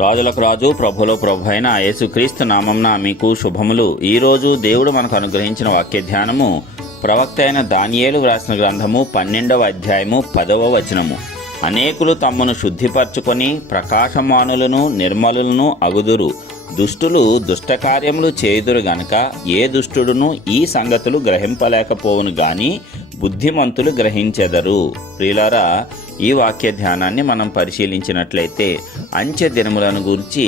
రాజులకు రాజు ప్రభులో ప్రభు అయిన యేసుక్రీస్తు నామంన మీకు శుభములు. ఈరోజు దేవుడు మనకు అనుగ్రహించిన వాక్య ధ్యానము ప్రవక్త అయిన దానియేలు వ్రాసిన గ్రంథము పన్నెండవ అధ్యాయము పదవ వచనము. అనేకులు తమ్మును శుద్ధిపరచుకొని ప్రకాశమానులను నిర్మలులను అగుదురు. దుష్టులు దుష్టకార్యములు చేయుదురు గనక ఏ దుష్టుడును ఈ సంగతులు గ్రహింపలేకపోవును గాని బుద్ధిమంతులు గ్రహించెదరు. ప్రియులారా ఈ వాక్య ధ్యానాన్ని మనం పరిశీలించినట్లయితే అంచె దినములను గురించి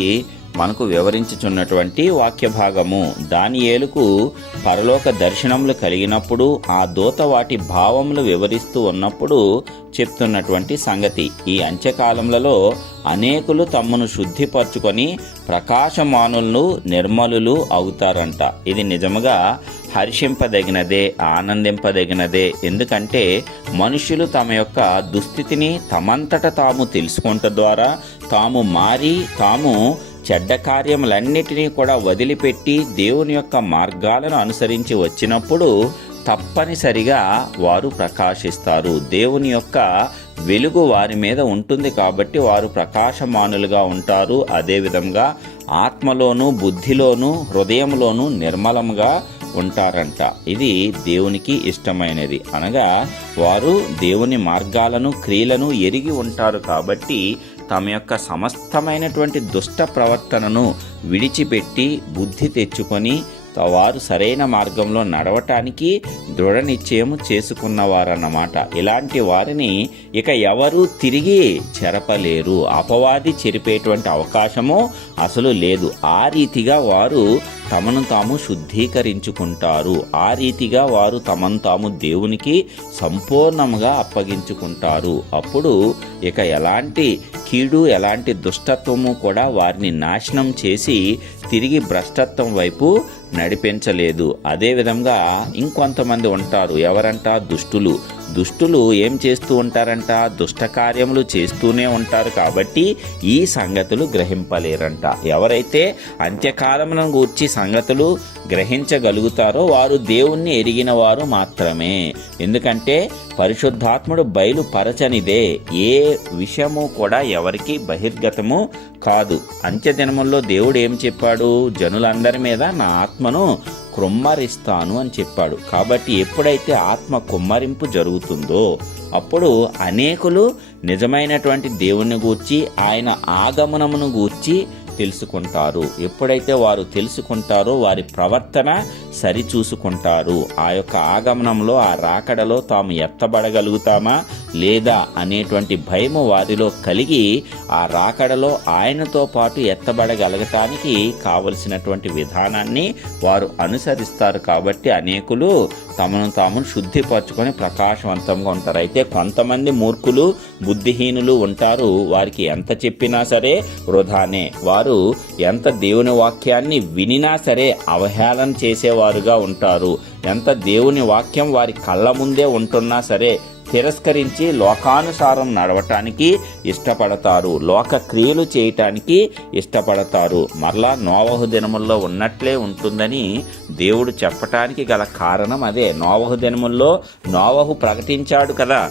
మనకు వివరించుచున్నటువంటి వాక్య భాగము దాని ఏలుకు పరలోక దర్శనములు కలిగినప్పుడు ఆ దూత వాటి భావములు వివరిస్తూ ఉన్నప్పుడు చెప్తున్నటువంటి సంగతి. ఈ అంత్యకాలములలో అనేకులు తమ్మును శుద్ధిపరచుకొని ప్రకాశమానులను నిర్మలులు అవుతారంట. ఇది నిజముగా హర్షింపదగినదే ఆనందింపదగినదే. ఎందుకంటే మనుషులు తమ యొక్క దుస్థితిని తమంతట తాము తెలుసుకుంట ద్వారా తాము మారి తాము చెడ్డ కార్యములన్నిటినీ కూడా వదిలిపెట్టి దేవుని యొక్క మార్గాలను అనుసరించి వచ్చినప్పుడు తప్పనిసరిగా వారు ప్రకాశిస్తారు. దేవుని యొక్క వెలుగు వారి మీద ఉంటుంది కాబట్టి వారు ప్రకాశమానులుగా ఉంటారు. అదేవిధంగా ఆత్మలోను బుద్ధిలోను హృదయంలోను నిర్మలంగా ఉంటారంట. ఇది దేవునికి ఇష్టమైనది. అనగా వారు దేవుని మార్గాలను క్రియలను ఎరిగి ఉంటారు కాబట్టి తమ యొక్క సమస్తమైనటువంటి దుష్ట ప్రవర్తనను విడిచిపెట్టి బుద్ధి తెచ్చుకొని వారు సరైన మార్గంలో నడవటానికి దృఢ నిశ్చయం చేసుకున్నవారన్నమాట. ఇలాంటి వారిని ఇక ఎవరు తిరిగి చెరపలేరు. అపవాది చెరిపేటువంటి అవకాశము అసలు లేదు. ఆ రీతిగా వారు తమను తాము శుద్ధీకరించుకుంటారు. ఆ రీతిగా వారు తమను తాము దేవునికి సంపూర్ణంగా అప్పగించుకుంటారు. అప్పుడు ఇక ఎలాంటి కీడు ఎలాంటి దుష్టత్వము కూడా వారిని నాశనం చేసి తిరిగి భ్రష్టత్వం వైపు నడిపించలేదు. అదేవిధంగా ఇంకొంతమంది ఉంటారు. ఎవరంట? దుష్టులు. దుష్టులు ఏం చేస్తూ ఉంటారంట? దుష్ట కార్యములు చేస్తూనే ఉంటారు కాబట్టి ఈ సంగతులు గ్రహింపలేరంట. ఎవరైతే అంత్యకాలమును గూర్చి సంగతులు గ్రహించగలుగుతారో వారు దేవుణ్ణి ఎరిగిన వారు మాత్రమే. ఎందుకంటే పరిశుద్ధాత్ముడు బయలుపరచనిదే. ఏ విషయము కూడా ఎవరికి బహిర్గతము కాదు. అంత్యదినముల్లో దేవుడు ఏం చెప్పాడు? జనులందరి మీద నా ఆత్మను క్రొమ్మరిస్తాను అని చెప్పాడు. కాబట్టి ఎప్పుడైతే ఆత్మ కుమ్మరింపు జరుగుతుందో అప్పుడు అనేకులు నిజమైనటువంటి దేవుణ్ణి గూర్చి ఆయన ఆగమనమును గూర్చి తెలుసుకుంటారు. ఎప్పుడైతే వారు తెలుసుకుంటారో వారి ప్రవర్తన సరిచూసుకుంటారు. ఆ యొక్క ఆగమనంలో ఆ రాకడలో తాము ఎత్తబడగలుగుతామా? లేదా అనేటువంటి భయము వారిలో కలిగి ఆ రాకడలో ఆయనతో పాటు ఎత్తబడగలగటానికి కావలసినటువంటి విధానాన్ని వారు అనుసరిస్తారు కాబట్టి అనేకులు తమను తాము శుద్ధిపరచుకొని ప్రకాశవంతంగా ఉంటారు. అయితే కొంతమంది మూర్ఖులు బుద్ధిహీనులు ఉంటారు. వారికి ఎంత చెప్పినా సరే వృధానే. వారు ఎంత దేవుని వాక్యాన్ని వినినా సరే అవహేళన చేసేవారుగా ఉంటారు. ఎంత దేవుని వాక్యం వారి కళ్ళ ముందే ఉంటున్నా సరే తిరస్కరించి లోకానుసారం నడవటానికి ఇష్టపడతారు. లోక క్రియలు చేయటానికి ఇష్టపడతారు. మరలా నోవహు దినముల్లో ఉన్నట్లే ఉంటుందని దేవుడు చెప్పటానికి గల కారణం అదే. నోవహు దినముల్లో నోవహు ప్రకటించాడు కదా.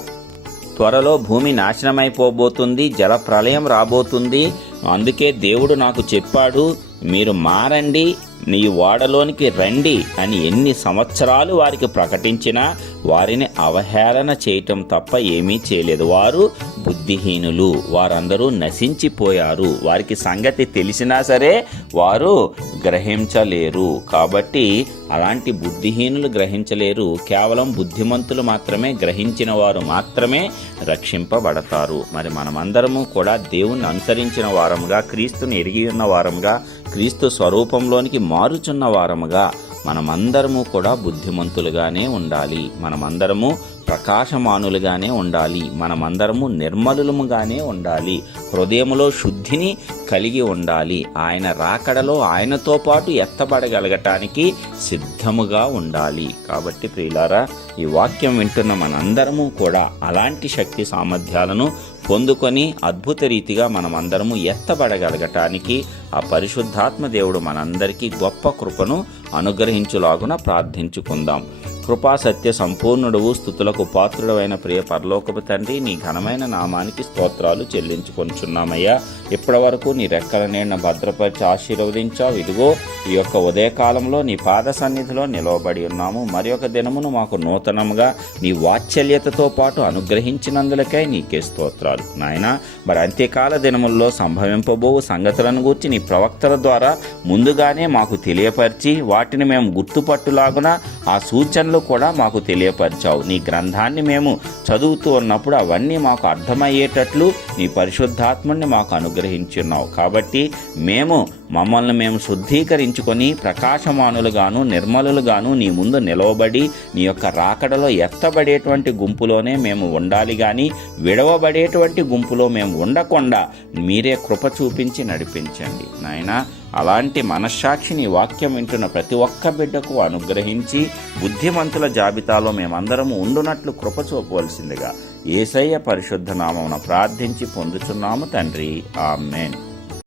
త్వరలో భూమి నాశనమైపోబోతుంది జల ప్రళయం రాబోతుంది. అందుకే దేవుడు నాకు చెప్పాడు మీరు మారండి నీ ఓడలోనికి రండి అని ఎన్ని సంవత్సరాలు వారికి ప్రకటించినా వారిని అవహేళన చేయటం తప్ప ఏమీ చేయలేదు. వారు బుద్ధిహీనులు. వారందరూ నశించిపోయారు. వారికి సంగతి తెలిసినా సరే వారు గ్రహించలేరు. కాబట్టి అలాంటి బుద్ధిహీనులు గ్రహించలేరు. కేవలం బుద్ధిమంతులు మాత్రమే గ్రహించిన వారు మాత్రమే రక్షింపబడతారు. మరి మనమందరము కూడా దేవుణ్ణి అనుసరించిన వారముగా క్రీస్తుని ఎరిగి ఉన్న వారముగా క్రీస్తు స్వరూపంలోనికి మారుచున్న వారముగా మనమందరము కూడా బుద్ధిమంతులుగానే ఉండాలి. మనమందరము ప్రకాశమానులుగానే ఉండాలి. మనమందరము నిర్మలులముగానే ఉండాలి. హృదయములో శుద్ధిని కలిగి ఉండాలి. ఆయన రాకడలో ఆయనతో పాటు ఎత్తబడగలగటానికి సిద్ధముగా ఉండాలి. కాబట్టి ప్రియులారా ఈ వాక్యం వింటున్న మనందరము కూడా అలాంటి శక్తి సామర్థ్యాలను పొందుకొని అద్భుత రీతిగా మనమందరము ఎత్తబడగలగటానికి ఆ పరిశుద్ధాత్మ దేవుడు మనందరికీ గొప్ప కృపను అనుగ్రహించులాగున ప్రార్థించుకుందాం. కృపా సత్య సంపూర్ణుడవు స్థుతులకు పాత్రుడవైన ప్రియ పరలోకపు తండ్రి నీ ఘనమైన నామానికి స్తోత్రాలు చెల్లించుకొంచున్నామయ్యా ఇప్పటి వరకు నీ రెక్కల నీడిన భద్రపరిచి ఆశీర్వదించావు. ఇదిగో ఈ యొక్క ఉదయకాలంలో నీ పాద సన్నిధిలో నిలవబడి ఉన్నాము. మరి ఒక దినమును మాకు నూతనముగా నీ వాత్సల్యతతో పాటు అనుగ్రహించినందులకై నీకే స్తోత్రాలు. నాయన మరి అంత్యకాల దినముల్లో సంభవింపబోవు సంగతులను గూర్చి నీ ప్రవక్తల ద్వారా ముందుగానే మాకు తెలియపరిచి వాటిని మేము గుర్తుపట్టులాగున ఆ సూచనలు కూడా మాకు తెలియపరిచావు. నీ గ్రంథాన్ని మేము చదువుతూ ఉన్నప్పుడు అవన్నీ మాకు అర్థమయ్యేటట్లు నీ పరిశుద్ధాత్మని మాకు అనుగ్రహించున్నావు. కాబట్టి మేము మమ్మల్ని మేము శుద్ధీకరించుకొని ప్రకాశమానులుగాను నిర్మలులుగాను నీ ముందు నిలవబడి నీ యొక్క రాకడలో ఎత్తబడేటువంటి గుంపులోనే మేము ఉండాలి కానీ విడవబడేటువంటి గుంపులో మేము ఉండకుండా మీరే కృప చూపించి నడిపించండి. నాయనా అలాంటి మనశ్శాక్షిని వాక్యం వింటున్న ప్రతి ఒక్క బిడ్డకు అనుగ్రహించి బుద్ధిమంతుల జాబితాలో మేమందరము ఉండునట్లు కృప చూపవలసిందిగా ఏసయ్య పరిశుద్ధ నామమున ప్రార్థించి పొందుచున్నాము తండ్రి. ఆమెన్.